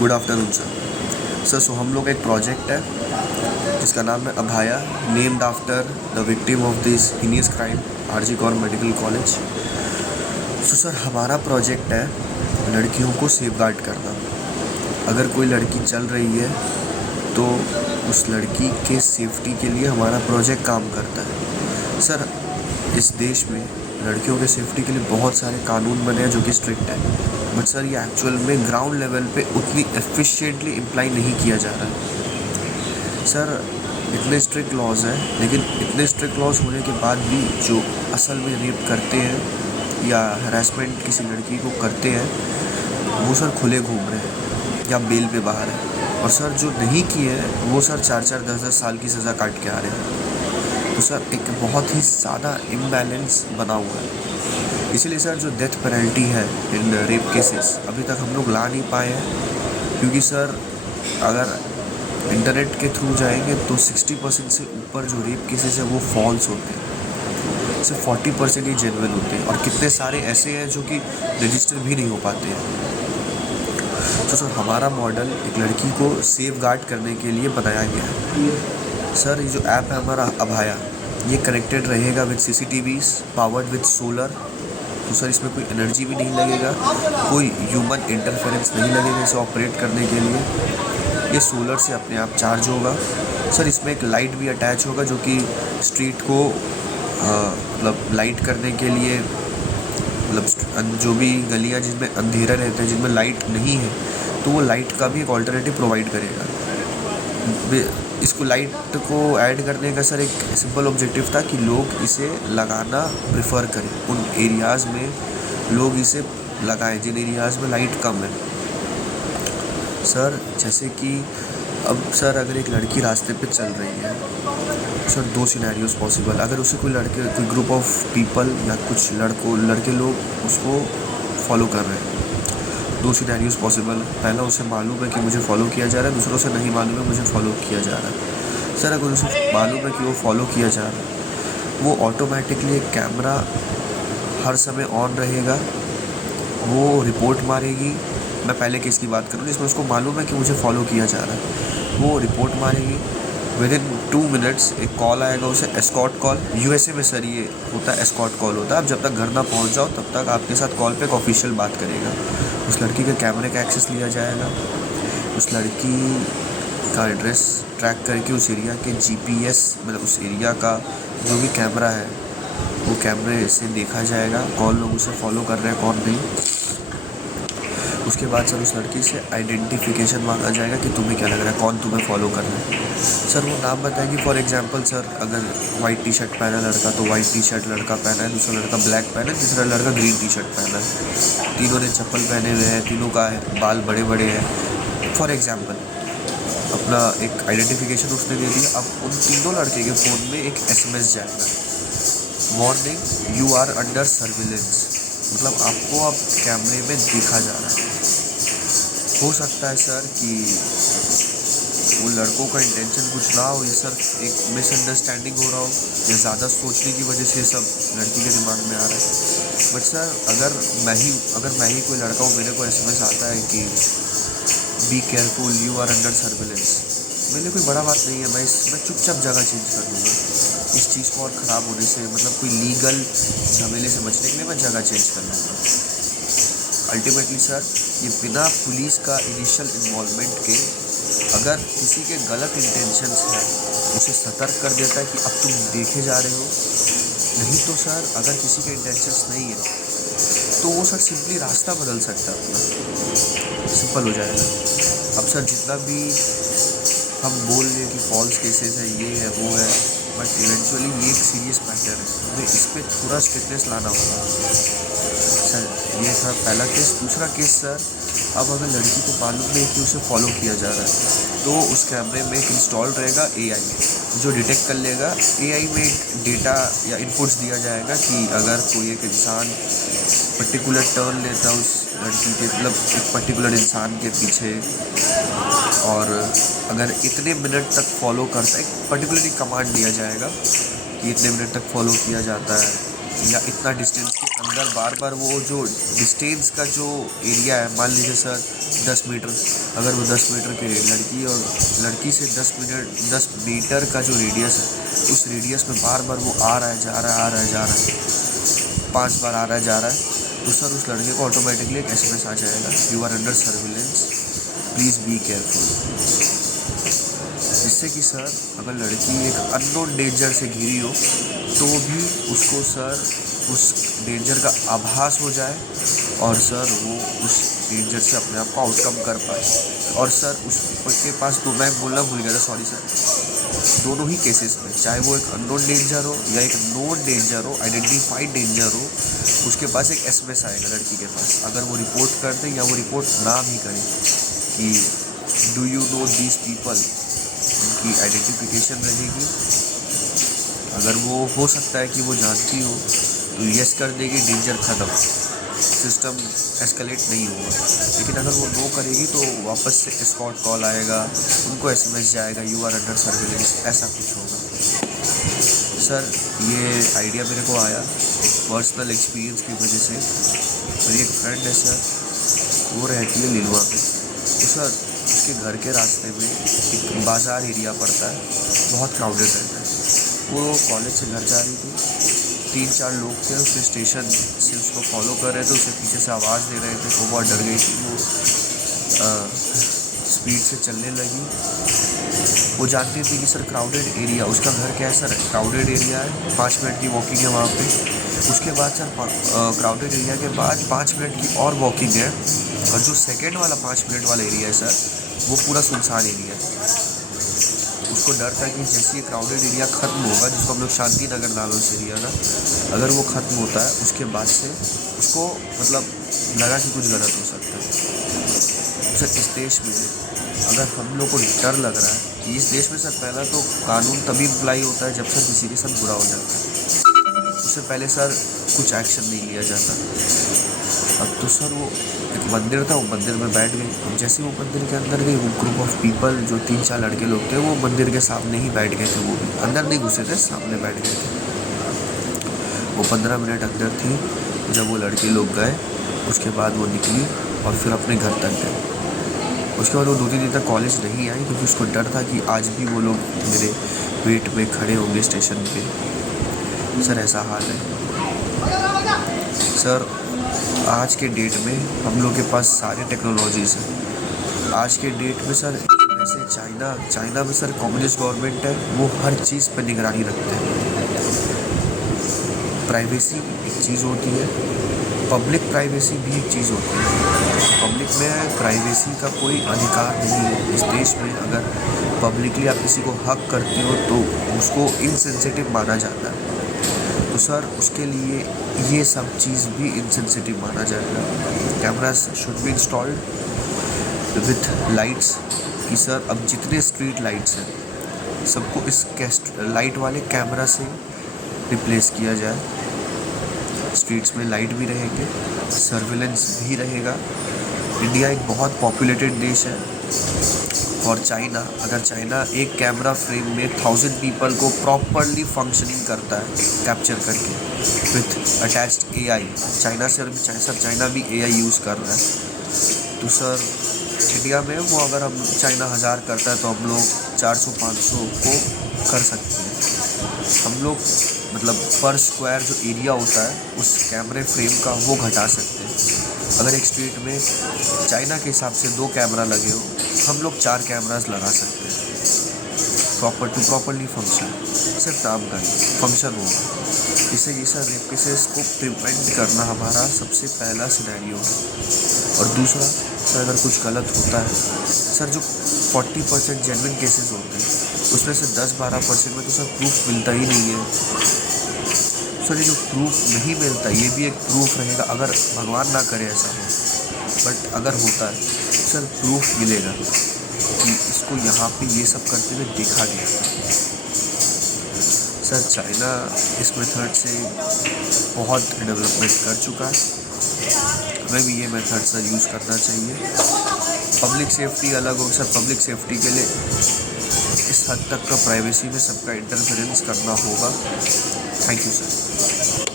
Good afternoon sir. सो हम लोग एक प्रोजेक्ट है जिसका नाम है Abhaya, named after the victim of this heinous crime, RG Kar medical college. So sir हमारा प्रोजेक्ट है लड़कियों को सेफगार्ड करना। अगर कोई लड़की चल रही है तो उस लड़की के सेफ्टी के लिए हमारा प्रोजेक्ट काम करता है। सर इस देश में लड़कियों के सेफ्टी के लिए बहुत सारे कानून बने हैं जो कि स्ट्रिक्ट है, बट सर ये एक्चुअल में ग्राउंड लेवल पे उतनी एफिशिएंटली इम्प्लाई नहीं किया जा रहा है। सर इतने स्ट्रिक्ट लॉज हैं, लेकिन इतने स्ट्रिक्ट लॉज होने के बाद भी जो असल में रेप करते हैं या हरासमेंट किसी लड़की को करते हैं वो सर खुले घूम रहे हैं या बेल पे बाहर है, और सर जो नहीं किए हैं वो सर 4-4, 10-10 साल की सज़ा काट के आ रहे हैं। तो सर एक बहुत ही ज़्यादा इम्बैलेंस बना हुआ है। इसीलिए सर जो डेथ पेनल्टी है इन रेप केसेस अभी तक हम लोग ला नहीं पाए हैं, क्योंकि सर अगर इंटरनेट के थ्रू जाएंगे तो 60% से ऊपर जो रेप केसेस है वो फॉल्स होते हैं, सिर्फ 40% ही जेन्युइन होते हैं, और कितने सारे ऐसे हैं जो कि रजिस्टर भी नहीं हो पाते हैं। तो सर हमारा मॉडल एक लड़की को सेफ गार्ड करने के लिए बनाया गया है। सर ये जो ऐप है हमारा अभाया, ये कनेक्टेड रहेगा with CCTVs powered with solar. तो सर इसमें कोई एनर्जी भी नहीं लगेगा, कोई ह्यूमन इंटरफेरेंस नहीं लगेगा इसे ऑपरेट करने के लिए। ये सोलर से अपने आप चार्ज होगा। सर इसमें एक लाइट भी अटैच होगा जो कि स्ट्रीट को मतलब लाइट करने के लिए, मतलब जो भी गलियाँ जिनमें अंधेरा रहता है, जिनमें लाइट नहीं है, तो वो लाइट का भी एक ऑल्टरनेटिव प्रोवाइड करेगा। इसको लाइट को ऐड करने का सर एक सिंपल ऑब्जेक्टिव था कि लोग इसे लगाना प्रेफर करें, उन एरियाज़ में लोग इसे लगाएं जिन एरियाज़ में लाइट कम है। सर जैसे कि अब सर अगर एक लड़की रास्ते पे चल रही है, सर 2 सिनेरियोज पॉसिबल। अगर उसे कोई ग्रुप ऑफ पीपल या कुछ लड़के लोग उसको फॉलो कर रहे हैं, 2 सिनेरियोज पॉसिबल। पहला, उसे मालूम है कि मुझे फॉलो किया जा रहा है, दूसरा उसे नहीं मालूम है मुझे फॉलो किया जा रहा है। सर अगर उसे मालूम है कि वो फॉलो किया जा रहा है, वो ऑटोमेटिकली एक कैमरा हर समय ऑन रहेगा, वो रिपोर्ट मारेगी। मैं पहले केस की बात करूँ जिसमें उसको मालूम है कि मुझे फॉलो किया जा रहा है, वो रिपोर्ट मारेगी। विदिन 2 मिनट्स एक कॉल आएगा उसे, एस्कॉर्ट कॉल। USA में सर ये होता है, एस्कॉर्ट कॉल होता है। आप जब तक घर ना पहुंच जाओ तब तक आपके साथ कॉल पे एक ऑफिशियल बात करेगा। उस लड़की के कैमरे का एक्सेस लिया जाएगा, उस लड़की का एड्रेस ट्रैक करके उस एरिया के GPS, मतलब उस एरिया का जो भी कैमरा है वो कैमरे से देखा जाएगा कौन लोग उसे फॉलो कर रहे हैं कौन नहीं। उसके बाद सर उस लड़की से आइडेंटिफिकेशन मांगा जाएगा कि तुम्हें क्या लग रहा है, कौन तुम्हें फॉलो कर रहा है। सर वो नाम बताएगी। फॉर एग्जांपल सर अगर वाइट टी-शर्ट पहना लड़का तो वाइट टी-शर्ट लड़का पहना है, दूसरा लड़का ब्लैक पहना है, तीसरा लड़का ग्रीन टी-शर्ट पहना है, तीनों ने चप्पल पहने हुए हैं, तीनों का बाल बड़े बड़े हैं। फॉर एग्जाम्पल अपना एक आइडेंटिफिकेशन उसने दे दिया। अब उन तीनों लड़के के फ़ोन में एक SMS जाएगा, warning you are under surveillance, मतलब आपको अब कैमरे में देखा जा रहा है। हो सकता है सर कि वो लड़कों का इंटेंशन कुछ ना हो, ये सर एक मिसअंडरस्टैंडिंग हो रहा हो या ज़्यादा सोचने की वजह से सब लड़की के दिमाग में आ रहा है। बट सर अगर मैं ही कोई लड़का हूँ, मेरे को SMS आता है कि be careful you are under surveillance, मेरे लिए कोई बड़ा बात नहीं है। मैं चुपचाप जगह चेंज कर दूँगा इस चीज़ को और ख़राब होने से, मतलब कोई लीगल झमेले से बचने के लिए मैं जगह चेंज कर लूँगा। अल्टीमेटली सर ये बिना पुलिस का इनिशियल इन्वॉल्वमेंट के, अगर किसी के गलत इंटेंशंस हैं उसे सतर्क कर देता है कि अब तुम देखे जा रहे हो। नहीं तो सर अगर किसी के इंटेंशंस नहीं है तो वो सर सिंपली रास्ता बदल सकता है अपना, सिंपल हो जाएगा। अब सर जितना भी हम बोल रहे हैं कि फॉल्स केसेस है, ये है वो है, बट इवेंचुअली ये एक सीरियस मैटर है, हमें इस पर थोड़ा स्ट्रिक्टनेस लाना होगा। सर ये था पहला केस। दूसरा केस सर, अब अगर लड़की को मालूम नहीं कि उसे फॉलो किया जा रहा है तो उस कैमरे में एक इंस्टॉल रहेगा AI जो डिटेक्ट कर लेगा। AI में एक डेटा या इनपुट्स दिया जाएगा कि अगर कोई एक इंसान पर्टिकुलर टर्न लेता है उस लड़की के, मतलब एक पर्टिकुलर इंसान के पीछे, और अगर इतने मिनट तक फॉलो करता है, एक पर्टिकुलरली कमांड दिया जाएगा कि इतने मिनट तक फॉलो किया जाता है या इतना डिस्टेंस के अंदर बार बार वो जो डिस्टेंस का जो एरिया है, मान लीजिए सर 10 मीटर, अगर वो 10 मीटर के लड़की से 10 मीटर का जो रेडियस है, उस रेडियस में बार बार वो आ रहा है जा रहा है 5 बार आ रहा है जा रहा है, तो सर उस लड़के को ऑटोमेटिकली एक SMS आ जाएगा, you are under surveillance, please be careful. जिससे कि सर अगर लड़की एक अननोन डेंजर से घिरी हो तो भी उसको सर उस डेंजर का आभास हो जाए और सर वो उस डेंजर से अपने आप को आउटकम कर पाए। और सर उसके पास, तो मैं बोलना भूल गया था, सॉरी सर, दोनों ही केसेस में, चाहे वो एक अननोन डेंजर हो या एक नोन डेंजर हो, आइडेंटिफाइड डेंजर हो, उसके पास एक SMS आएगा लड़की के पास। अगर वो रिपोर्ट कर दे या वो रिपोर्ट ना भी करे कि do you know these people, उनकी आइडेंटिफिकेशन रहेगी। अगर वो हो सकता है कि वो जानती हो तो यस कर देगी, डेंजर ख़त्म, सिस्टम एस्केलेट नहीं होगा। लेकिन अगर वो नो करेगी तो वापस से एस्कॉर्ट कॉल आएगा, उनको SMS जाएगा, यू आर अंडर सर्विलेंस, ऐसा कुछ होगा। सर ये आइडिया मेरे को आया एक पर्सनल एक्सपीरियंस की वजह से। मेरी एक फ्रेंड है सर, वो रहती है लिलुआ पे, तो सर उसके घर के रास्ते में एक बाज़ार एरिया पड़ता है, बहुत क्राउडेड रहता है। वो कॉलेज से घर जा रही थी, 3-4 लोग थे उसके स्टेशन से उसको फॉलो कर रहे थे, उसे पीछे से आवाज़ दे रहे थे, वो बहुत डर गई थी। वो स्पीड से चलने लगी। वो जानती थी कि सर क्राउडेड एरिया, उसका घर क्या है सर, क्राउडेड एरिया है, 5 मिनट की वॉकिंग है वहाँ पे। उसके बाद सर क्राउडेड एरिया के बाद 5 मिनट की और वॉकिंग है, और जो सेकेंड वाला 5 मिनट वाला एरिया है सर, वो पूरा सुनसान एरिया है। उसको डर था कि जैसे ये क्राउडेड एरिया ख़त्म होगा, जिसको हम लोग शांति नगर नाम है उस एरिया का, अगर वो ख़त्म होता है उसके बाद से उसको मतलब लगा कि कुछ गलत हो सकता है। सर इस देश में अगर हम लोग को डर लग रहा है कि इस देश में सर पहला तो कानून तभी अप्लाई होता है जब सर किसी के साथ बुरा हो जाता है, उससे पहले सर कुछ एक्शन नहीं लिया जाता। अब तो सर वो एक मंदिर था, वो मंदिर में बैठ गई। अब जैसे वो मंदिर के अंदर गई, वो ग्रुप ऑफ पीपल जो 3-4 लड़के लोग थे, वो मंदिर के सामने ही बैठ गए थे, वो भी अंदर नहीं घुसे थे, सामने बैठ गए थे। वो 15 मिनट अंदर थी। जब वो लड़के लोग गए उसके बाद वो निकली और फिर अपने घर तक गए। उसके बाद वो 2-3 दिन तक कॉलेज नहीं आई, क्योंकि उसको डर था कि आज भी वो लोग मेरे वेट में खड़े होंगे स्टेशन पे। सर ऐसा हाल है सर। आज के डेट में हम लोग के पास सारे टेक्नोलॉजीज़ हैं। आज के डेट में सर वैसे चाइना में सर कम्युनिस्ट गवर्नमेंट है, वो हर चीज़ पर निगरानी रखते हैं। प्राइवेसी एक चीज़ होती है, पब्लिक प्राइवेसी भी एक चीज़ होती है। पब्लिक में प्राइवेसी का कोई अधिकार नहीं है इस देश में। अगर पब्लिकली आप किसी को हक करते हो तो उसको इनसेंसिटिव माना जाता है। तो सर उसके लिए ये सब चीज़ भी इनसेंसिटिव माना जाएगा। Cameras should be installed with lights, कि सर अब जितने स्ट्रीट लाइट्स हैं सबको इस लाइट वाले कैमरा से रिप्लेस किया जाए। स्ट्रीट्स में लाइट भी रहेंगे, सर्विलेंस भी रहेगा। इंडिया एक बहुत पॉपुलेटेड देश है, और चाइना, अगर चाइना एक कैमरा फ्रेम में 1000 पीपल को प्रॉपरली फंक्शनिंग करता है कैप्चर करके विथ अटैच्ड AI, चाइना भी AI यूज़ कर रहा है। तो सर इंडिया में वो अगर हम चाइना 1000 करता है तो हम लोग 400-500 को कर सकते हैं। हम लोग मतलब पर स्क्वायर जो एरिया होता है उस कैमरे फ्रेम का वो घटा सकते हैं। अगर एक स्ट्रीट में चाइना के हिसाब से 2 कैमरा लगे हो, हम लोग 4 कैमरास लगा सकते हैं प्रॉपरली फंक्शन, सिर्फ नाम का फंक्शन होगा। इससे ये सर रेप केसेस को प्रिवेंट करना हमारा सबसे पहला सिनेरियो है। और दूसरा सर अगर कुछ गलत होता है सर, जो 40% जेन्युइन केसेस होते हैं उसमें से 10-12% में तो सर प्रूफ मिलता ही नहीं है। सर ये जो प्रूफ नहीं मिलता ये भी एक प्रूफ रहेगा, अगर भगवान ना करे ऐसा हो, बट अगर होता है सर प्रूफ मिलेगा कि इसको यहाँ पे ये सब करते हुए देखा गया। सर चाइना इस मेथड से बहुत डेवलपमेंट कर चुका है, हमें भी ये मेथड सर यूज़ करना चाहिए। पब्लिक सेफ्टी अलग हो सर, पब्लिक सेफ्टी के लिए इस हद तक का प्राइवेसी में सबका इंटरफेरेंस करना होगा। Thank you sir.